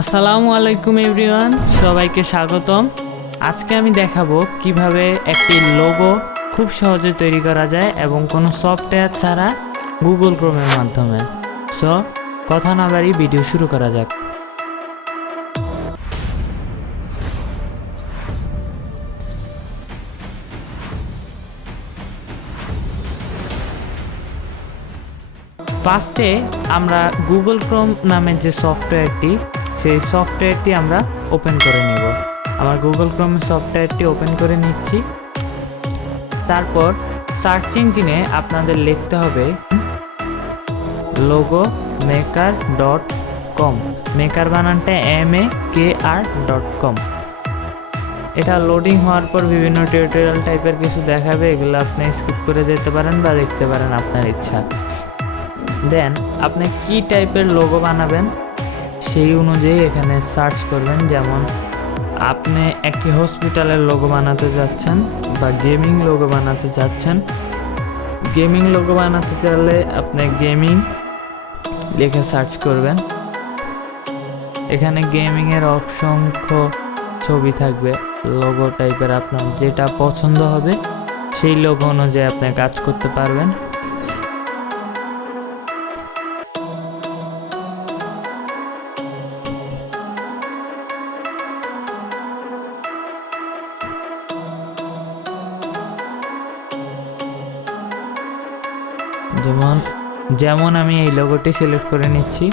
আসসালামু আলাইকুম এভরিওয়ান, সবাইকে স্বাগতম। আজকে আমি দেখাবো কিভাবে একটি লোগো খুব সহজে তৈরি করা যায় এবং কোনো সফটওয়্যার ছাড়া গুগল ক্রোমের মাধ্যমে। সো কথা না বাড়ি ভিডিও শুরু করা যাক। ফার্স্টে আমরা গুগল ক্রোম নামের যে সফটওয়্যারটি, সেই সফটওয়্যারটি আমরা ওপেন করে নেব। আমার গুগল ক্রোমের সফটওয়্যারটি ওপেন করে নিচ্ছি। তারপর সার্চ ইঞ্জিনে আপনাদের লিখতে হবে logomaker.com। মেকার বানানটা MAKR.com। এটা লোডিং হওয়ার পর বিভিন্ন টিউটোরিয়াল টাইপের কিছু দেখাবে, এগুলো আপনি স্কিপ করে যেতে পারেন বা দেখতে পারেন আপনার ইচ্ছা। দেন আপনি কি টাইপের লোগো বানাবেন সেই অনুযায়ী এখানে সার্চ করবেন। যেমন আপনি একটি হসপিটালের লোগো বানাতে যাচ্ছেন বা গেমিং লোগো বানাতে যাচ্ছেন। গেমিং লোগো বানাতে চাইলে আপনি গেমিং লিখে সার্চ করবেন। এখানে গেমিংয়ের অসংখ্য ছবি থাকবে, লোগো টাইপের আপনার যেটা পছন্দ হবে সেই লোগো অনুযায়ী আপনি কাজ করতে পারবেন। যেমন আমি এই লোগোটি সিলেক্ট করে নিচ্ছি।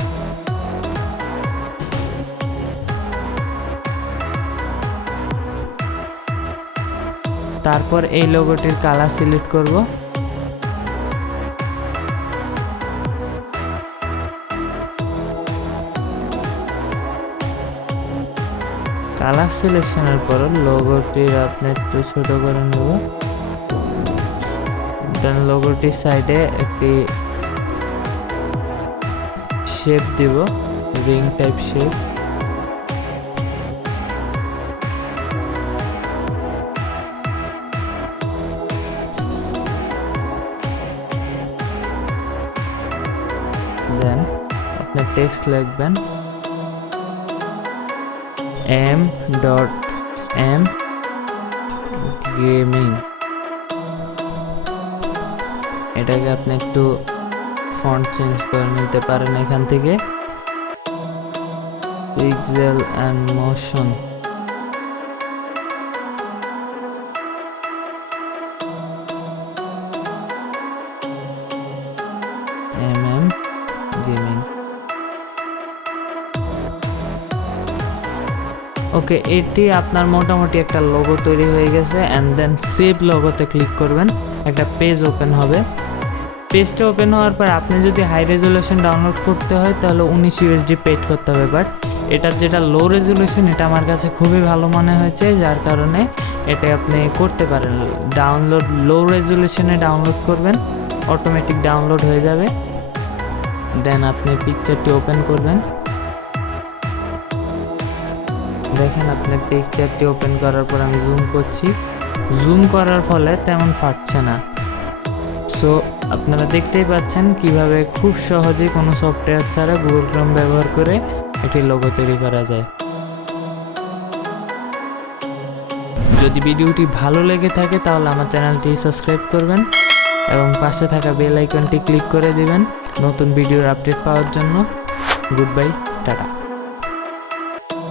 তারপর এই লোগোটির কালার সিলেক্ট করব। কালার সিলেকশনের পর লোগোটির আপনি একটু ছোট করে নেব। দেন লোগোটির সাইডে একটি শেপ দিব, রিং টাইপ শেপ। দেন আপনি টেক্সট লিখবেন m.m গেমিং। এটাকে আপনি একটু ফন্ট চেঞ্জ করে নিতে পারেন এখান থেকে, পিক্সেল অ্যান্ড মোশন। গেমিং। ওকে, এটি আপনার মোটামুটি একটা লোগো তৈরি হয়ে গেছে। অ্যান্ড দেন সেভ লোগোতে ক্লিক করবেন, একটা পেজ ওপেন হবে। পেজটা ওপেন হওয়ার পর আপনি যদি হাই রেজুলেশন ডাউনলোড করতে হয় তাহলে 19 USD পেড করতে হবে। বাট এটার যেটা লো রেজুলেশন, এটা আমার কাছে খুবই ভালো মনে হয়েছে, যার কারণে এটা আপনি করতে পারেন। ডাউনলোড লো রেজুলেশনে ডাউনলোড করবেন, অটোমেটিক ডাউনলোড হয়ে যাবে। দেন আপনি পিকচারটি ওপেন করবেন। দেখেন আপনি পিকচারটি ওপেন করার পর আমি জুম করছি। জুম করার ফলে তেমন ফাটছে না। সো আপনারা দেখতেই পাচ্ছেন কিভাবে খুব সহজে কোনো সফটওয়্যার ছাড়া গুগল ক্রোম ব্যবহার করে একটি লোগো তৈরি করা যায়। যদি ভিডিওটি ভালো লেগে থাকে তাহলে আমার চ্যানেলটি সাবস্ক্রাইব করবেন এবং পাশে থাকা বেল আইকনটি ক্লিক করে দিবেন নতুন ভিডিওর আপডেট পাওয়ার জন্য। Good bye.